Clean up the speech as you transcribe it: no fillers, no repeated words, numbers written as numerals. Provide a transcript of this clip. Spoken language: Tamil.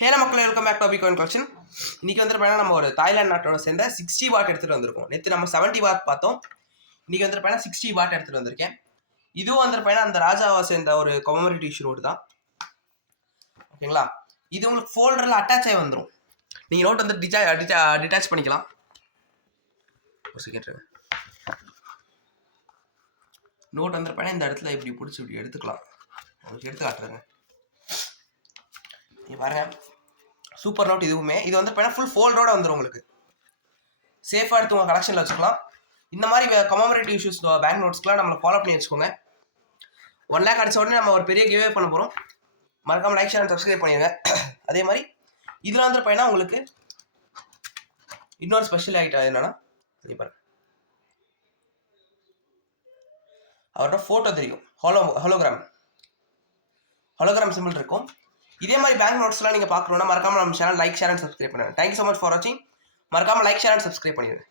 ஹேல மக்கள் welcome back to bitcoin collection. இன்னைக்கு வந்துட்டு பார்த்தீங்கன்னா நம்ம ஒரு தாய்லாந்து நாட்டோட சேர்ந்த 60 வாட் எடுத்துட்டு வந்திருக்கோம். நேற்று நம்ம 70 வாட் பார்த்தோம். இன்னைக்கு வந்துட்டு பார்த்தீங்கன்னா 60 வாட் எடுத்துட்டு வந்திருக்கேன். இதுவும் வந்துட்டு பார்த்தீங்கன்னா அந்த ராஜாவை சேர்ந்த ஒரு கமமரேட்டிவ் இஷ்யூ நோட் தான். ஓகேங்களா? இது உங்களுக்கு ஃபோல்டரில் அட்டாச் ஆகி வந்துடும். நீங்கள் நோட் வந்து டிட்டாச் பண்ணிக்கலாம். ஒரு செகண்ட், நோட் வந்துட்டு பார்த்தீங்கன்னா இந்த இடத்துல இப்படி பிடிச்சி இப்படி எடுத்துக்கலாம். உங்களுக்கு எடுத்து காட்டுறேங்க. நீ பாருங்க, சூப்பர் நோட். இதுவுமே இது வந்து பார்த்தீங்கன்னா ஃபுல் ஃபோல்டரோட வந்துடும். உங்களுக்கு சேஃபாக எடுத்து உங்கள் கலெக்ஷனில் வச்சுக்கலாம். இந்த மாதிரி கமமரேட்டிவ் இஷ்யூஸ் பேங்க் நோட்ஸ்க்குலாம் நம்மளை ஃபாலோ பண்ணி வச்சுக்கோங்க. 1 lakh அடிச்ச உடனே நம்ம ஒரு பெரிய கிவ்வே பண்ண போகிறோம். மறக்காமல் லைக், ஷேர் அண்ட் சப்ஸ்கிரைப் பண்ணிடுங்க. அதே மாதிரி இதில் வந்து பார்த்தீங்கன்னா உங்களுக்கு இன்னொரு ஸ்பெஷல் ஐட்டம் என்னன்னா, பாருங்க, அவரோட ஃபோட்டோ தெரியும், ஹோலோகிராம் சிம்பிள் இருக்கும். இதே மாதிரி பேங்க் நோட்ஸ்லாம் நீங்கள் பார்க்கணுன்னா மறக்காமல் நம்ம channel like, share and subscribe பண்ணுங்கள். தேங்க்யூ ஸோ மச் ஃபார் வாட்சிங். மறக்காமல் லைக், ஷேர் அண்ட் சப்ஸ்கிரைப் பண்ணிடுங்க.